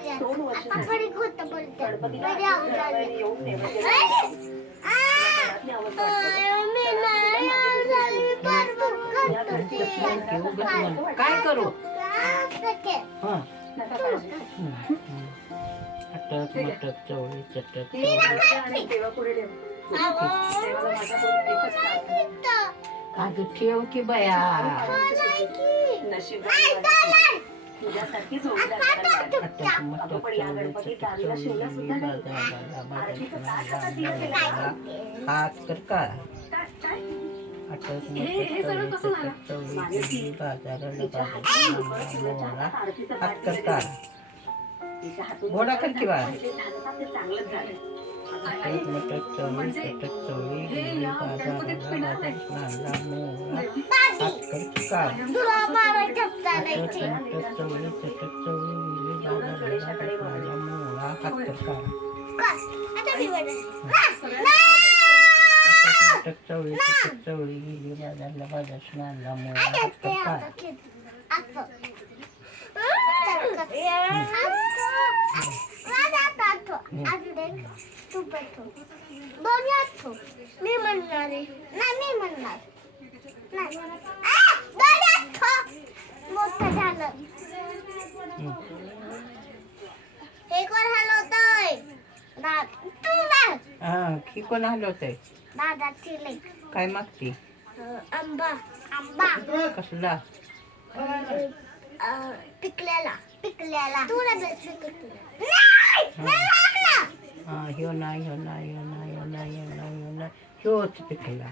दोन वर्ष झाली. आपण खोटं बोलतो गणपतीला म्हणजे आवाज आला. वेळी येऊन नैवेद्य अरे! दाखवायचं. आ! घरातली आवाज वाटतं. अरे, मी नाही आवाज आला. मी फार भूक या करतो घरची ते. लक्ष्मी आहे, उगाच फार. म्हणतो. काय करू असं के. हा नका काळजी. अटक मटक चवळी चटक ती नैवेद्य आणि देवापुढे ठेव. अहो, देवाला माझ्याकडून एकच प्रार्थना. इथं. अगं ठेव की बया हो, नाही की. नशीब नाही, माझं. चालेल. तुझ्यासारखी जोडीदार हात कर का काय? काय? अटक मटक सगळं चवळी कसं झालं? चटक चवळी मानसी, बाजा तिच्या हाती कर दिलं का तरी. तिच्या हातून घोडा कर की बाळ. जे झालं ना ते चांगलंच झालं. आता आई, अटक मटक चवळी चटक चवळी या बाजा गणपतीत बाजा पिणार बाजा नाही. स्नानला मोरा दादी, हात कर का हात कर का कर. आता मी बनवते. अटक चवळी चवळी गेली बाजारला बाजार स्नानला आता हात ते कर का असं खेळ. असं. असं. माझा हात आठव. अजून एक. तू पण ठेव. दोन्ही हात ठेव. मी म्हणणार. नाही, मी म्हणणार. नाही. मोठं झालं. हा ही कोण हलवतंय दादाची लेक. काय मागती? आंबा. आंबा. कसला? अं, पिकलेला. पिकलेला. तुला नाही नाही. हा ह्यो ना ह्यो ना ह्यो ना ह्यो ना ह्यो ना ह्यो ना ह्योच पिकला.